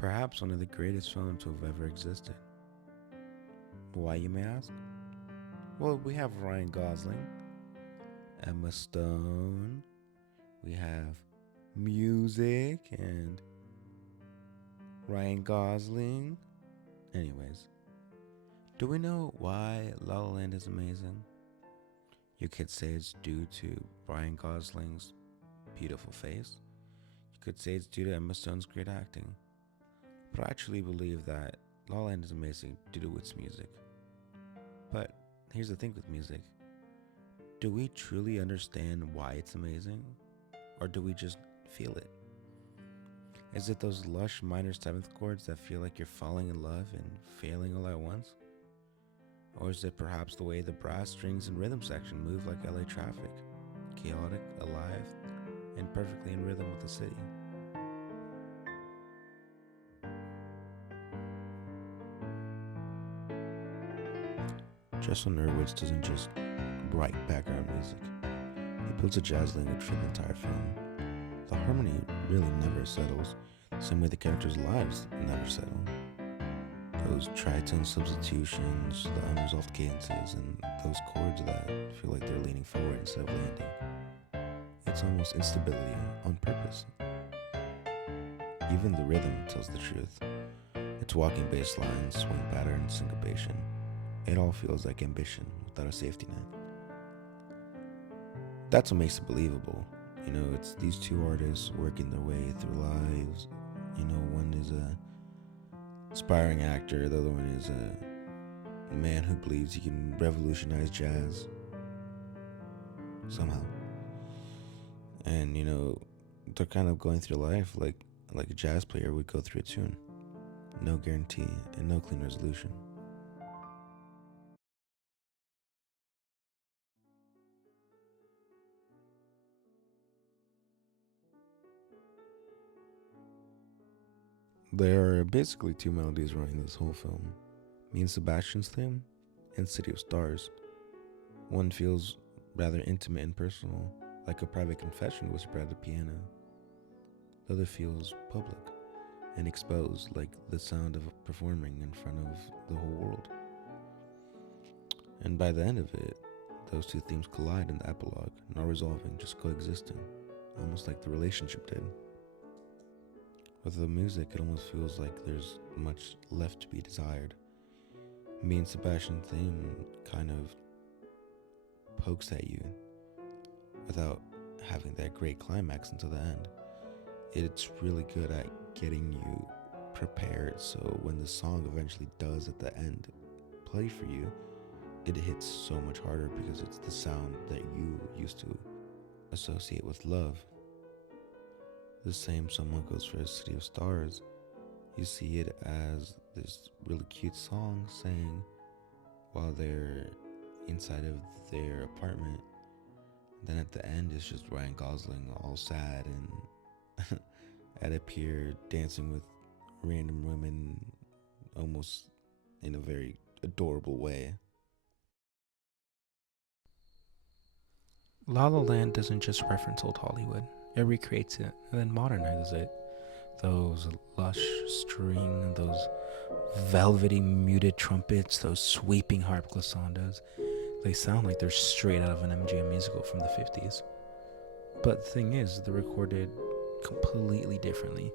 Perhaps one of the greatest films to have ever existed. Why, you may ask? Well, we have Ryan Gosling, Emma Stone, we have music, and Ryan Gosling. Anyways, do we know why La La Land is amazing? You could say it's due to Ryan Gosling's beautiful face. You could say it's due to Emma Stone's great acting. But I actually believe that La La Land is amazing due to its music. But here's the thing with music. Do we truly understand why it's amazing? Or do we just feel it? Is it those lush minor seventh chords that feel like you're falling in love and failing all at once? Or is it perhaps the way the brass strings and rhythm section move like LA traffic? Chaotic, alive, and perfectly in rhythm with the city. Justin Hurwitz doesn't just write background music. He builds a jazz language for the entire film. The harmony really never settles, the same way the characters' lives never settle. Those tritone substitutions, the unresolved cadences, and those chords that feel like they're leaning forward instead of landing. It's almost instability on purpose. Even the rhythm tells the truth. It's walking bass lines, swing patterns, syncopation. It all feels like ambition without a safety net. That's what makes it believable. It's these two artists working their way through lives. One is a aspiring actor, the other one is a man who believes he can revolutionize jazz somehow. And they're kind of going through life like a jazz player would go through a tune. No guarantee and no clean resolution. There are basically two melodies running this whole film. Me and Sebastian's theme and City of Stars. One feels rather intimate and personal, like a private confession whispered at the piano. The other feels public and exposed, like the sound of performing in front of the whole world. And by the end of it, those two themes collide in the epilogue, not resolving, just coexisting, almost like the relationship did. With the music, it almost feels like there's much left to be desired. Me and Sebastian's theme kind of pokes at you without having that great climax until the end. It's really good at getting you prepared, so when the song eventually does at the end play for you, it hits so much harder because it's the sound that you used to associate with love. The same somewhat goes for City of Stars. You see it as this really cute song sang while they're inside of their apartment. Then at the end, it's just Ryan Gosling all sad and at a pier dancing with random women almost in a very adorable way. La La Land doesn't just reference old Hollywood. It recreates it and then modernizes it. Those lush string, those velvety muted trumpets, those sweeping harp glissandos, they sound like they're straight out of an MGM musical from the 50s. But the thing is, they're recorded completely differently.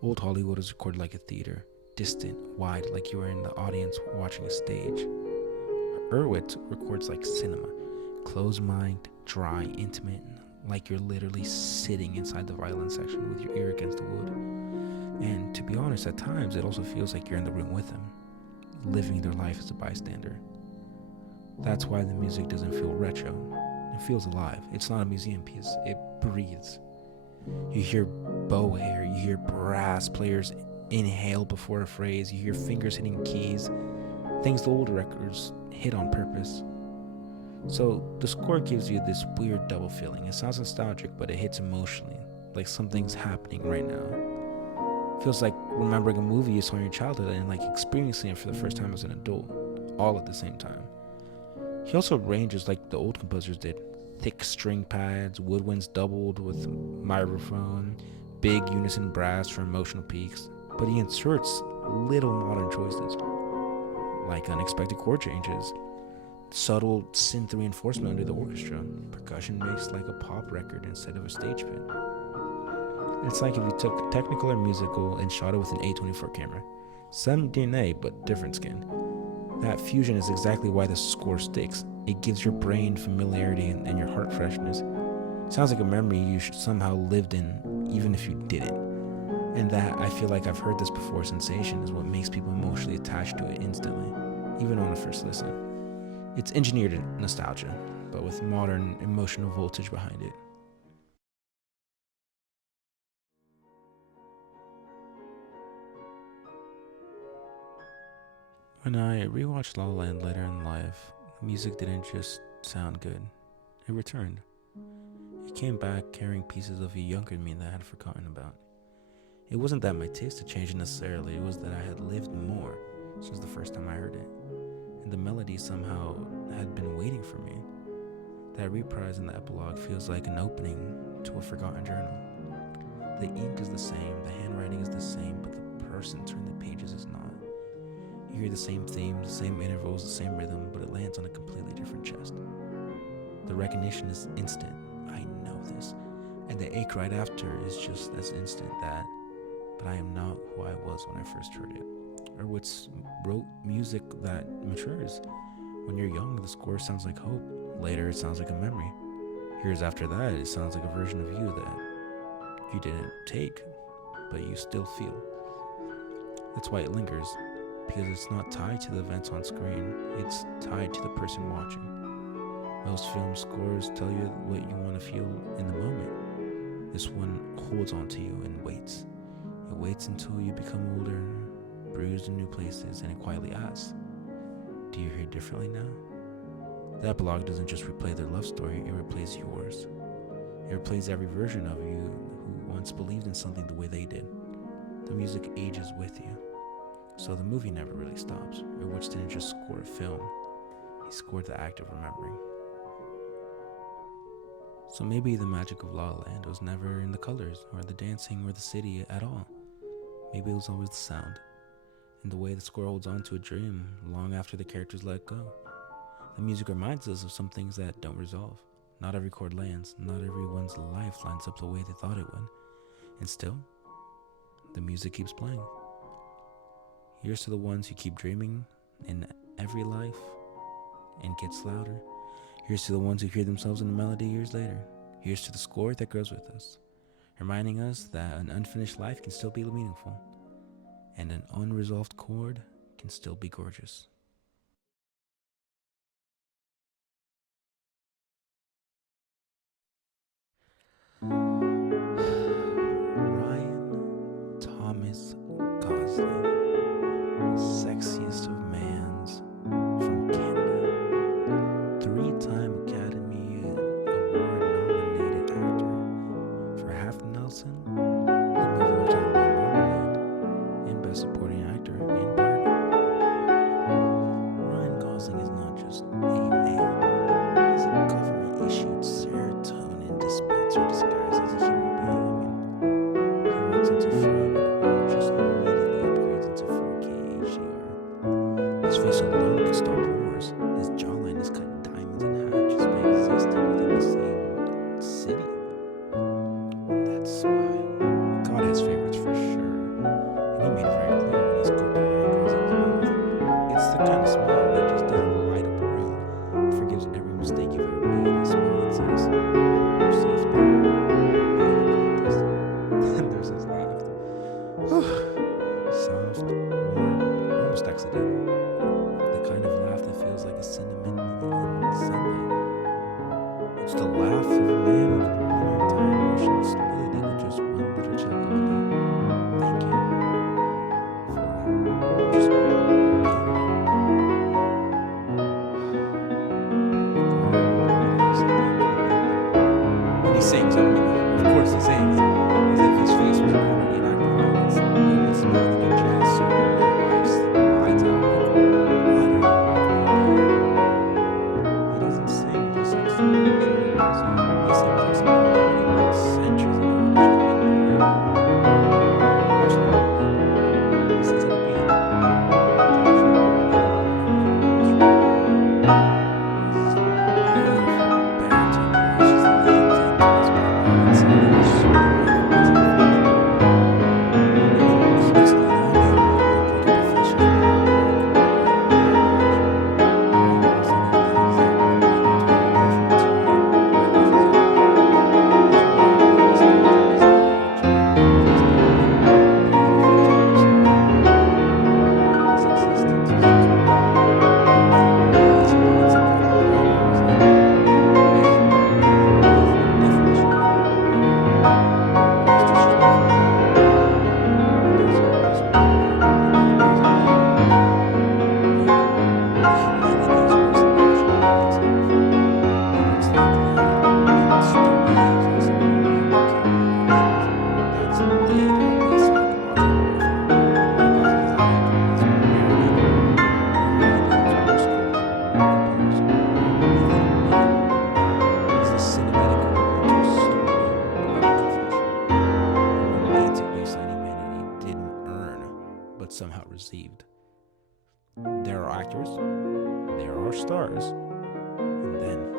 Old Hollywood is recorded like a theater, distant, wide, like you were in the audience watching a stage. Hurwitz records like cinema, closed-minded, dry, intimate, like you're literally sitting inside the violin section with your ear against the wood. And to be honest, at times it also feels like you're in the room with them, living their life as a bystander. That's why the music doesn't feel retro. It feels alive. It's not a museum piece. It breathes. You hear bow hair, you hear brass players inhale before a phrase, you hear fingers hitting keys, things the older records hit on purpose. So the score gives you this weird double feeling. It sounds nostalgic, but it hits emotionally, like something's happening right now. It feels like remembering a movie you saw in your childhood and like experiencing it for the first time as an adult, all at the same time. He also arranges like the old composers did. Thick string pads, woodwinds doubled with microphone, big unison brass for emotional peaks, but he inserts little modern choices, like unexpected chord changes, subtle synth reinforcement under the orchestra, percussion mixed like a pop record instead of a stage pit. It's like if you took technical or musical and shot it with an A24 camera. Same DNA, but different skin. That fusion is exactly why the score sticks. It gives your brain familiarity and your heart freshness. It sounds like a memory you somehow lived in, even if you didn't. And that, I feel like I've heard this before, sensation is what makes people emotionally attached to it instantly, even on a first listen. It's engineered nostalgia, but with modern emotional voltage behind it. When I rewatched La La Land later in life, the music didn't just sound good. It returned. It came back carrying pieces of a younger me that I had forgotten about. It wasn't that my taste had changed necessarily, it was that I had lived more since the first time I heard it. And the melody somehow had been waiting for me. That reprise in the epilogue feels like an opening to a forgotten journal. The ink is the same, the handwriting is the same, but the person turning the pages is not. You hear the same themes, the same intervals, the same rhythm, but it lands on a completely different chest. The recognition is instant. I know this. And the ache right after is just as instant that, but I am not who I was when I first heard it. Hurwitz wrote music that matures. When you're young, the score sounds like hope. Later, it sounds like a memory. Years after that, it sounds like a version of you that you didn't take, but you still feel. That's why it lingers. Because it's not tied to the events on screen, it's tied to the person watching. Most film scores tell you what you want to feel in the moment. This one holds on to you and waits. It waits until you become older, bruised in new places, and it quietly asks, do you hear differently now? The epilogue doesn't just replay their love story, it replays yours. It replays every version of you who once believed in something the way they did. The music ages with you. So the movie never really stops. Hurwitz didn't just score a film, he scored the act of remembering. So maybe the magic of La La Land was never in the colors, or the dancing, or the city at all. Maybe it was always the sound, and the way the score holds on to a dream long after the characters let go. The music reminds us of some things that don't resolve. Not every chord lands, not everyone's life lines up the way they thought it would. And still, the music keeps playing. Here's to the ones who keep dreaming in every life and gets louder. Here's to the ones who hear themselves in the melody years later. Here's to the score that grows with us, reminding us that an unfinished life can still be meaningful, and an unresolved chord can still be gorgeous. Ryan Thomas Gosling, sexiest of mans from Canada, three-time Academy Award nominated actor for Half Nelson, the movie we're talking about, La La Land, and Best Supporting Actor in Barbie. Ryan Gosling is not just a man, he's a government-issued serotonin dispenser disguised as a human being. He walks into frame and just immediately upgrades into 4K HDR. His face alone can stop wars. His jawline is cut diamonds in half just by existing within the same city. That smile. God has favorites for sure. And he made it very clear when he scoped out Ryan Gosling's mouth. It's the kind of smile that just doesn't light up a room. It forgives every mistake you've ever made. A smile that says, you're safe now. I got this. And there's his laugh. Soft, warm, almost accidental. The kind of laugh that feels like a cinnamon in sunlight. It's the laugh of a man with an entire emotional stability with just one little check on the thank you for just being here. And he sings, I mean, of course he sings, as if his face was already an act of violence. And his mouth like jazz solo lights out like water. He doesn't sing just like someone who truly loves you. He sings like someone who already wants centuries of ago. Much longer. but somehow received. There are actors, there are stars, and then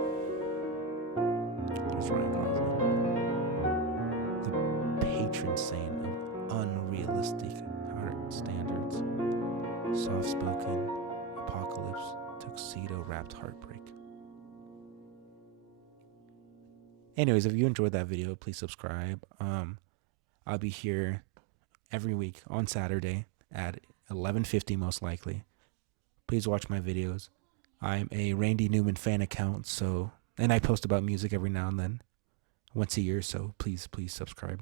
there's Ryan Gosling, the patron saint of unrealistic art standards, soft-spoken, apocalypse, tuxedo-wrapped heartbreak. Anyways, if you enjoyed that video, please subscribe. I'll be here every week on Saturday at 11:50 most likely. Please watch my videos. I'm a Randy Newman fan account, and I post about music every now and then, once a year, so please subscribe.